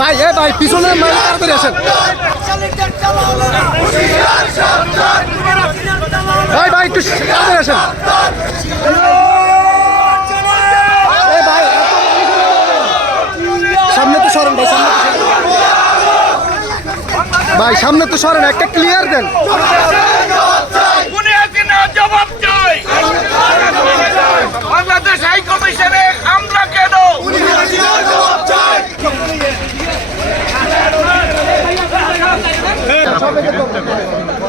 ভাই, এ ভাই, পিছনে তাড়াতাড়ি আসেন। ভাই ভাই, একটু তাড়াতাড়ি আসেন। সামনে তো সরেন ভাই, সামনে। ভাই, সামনে তো সরেন, একটা ক্লিয়ার দেন।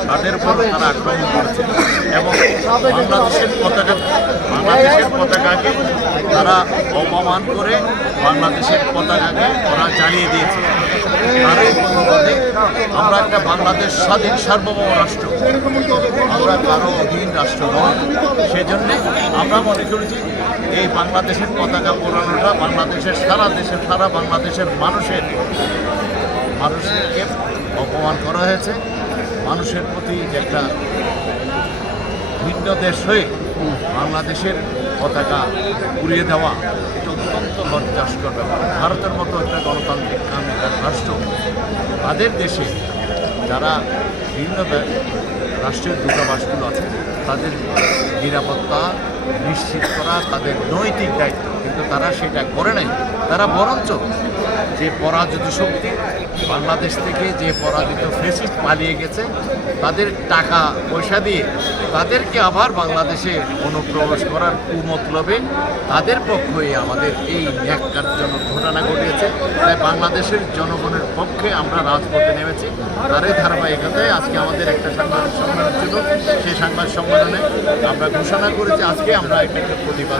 তাদের উপর তারা আক্রমণ করেছে। এবং বাংলাদেশের পতাকা বাংলাদেশের পতাকাকে তারা অপমান করে বাংলাদেশের পতাকাকে ওরা জ্বালিয়ে দিয়েছে। তারই প্রতিবাদে আমরা একটা বাংলাদেশ স্বাধীন সার্বভৌম রাষ্ট্র। আমরা কারও অধীন রাষ্ট্র নয়। সেজন্যে আমরা মনে করেছি এই বাংলাদেশের পতাকা পোড়ানোটা বাংলাদেশের সারা দেশের সারা বাংলাদেশের মানুষের মানুষকে অপমান করা হয়েছে, মানুষের প্রতি একটা ভিন্ন দেশ হয়ে বাংলাদেশের পতাকা উড়িয়ে দেওয়া, এটা অত্যন্ত লজ্জাস্কর ব্যাপার। ভারতের মতো একটা গণতান্ত্রিক আমেরিকার রাষ্ট্র, তাদের দেশে যারা বিভিন্ন রাষ্ট্রের দূতাবাসগুলো আছে, তাদের নিরাপত্তা নিশ্চিত করা তাদের নৈতিক দায়িত্ব, কিন্তু তারা সেটা করে নাই। তারা বরঞ্চ যে পরাজিত শক্তি বাংলাদেশ থেকে যে পরাজিত ফেসিস্ট পালিয়ে গেছে তাদের টাকা পয়সা দিয়ে তাদেরকে আবার বাংলাদেশে অনুপ্রবেশ করার কুমতলবে তাদের পক্ষে আমাদের এই ন্যাক্কারজনক ঘটনা ঘটিয়েছে। তাই বাংলাদেশের জনগণের পক্ষে আমরা রাজপথে নেমেছি। তারই ধারাবাহিকতায় আজকে আমাদের একটা সাংবাদিক সম্মেলন ছিল সেই সাংবাদ সম্মেলনে আমরা ঘোষণা করেছি আজকে আমরা একটা প্রতিবাদ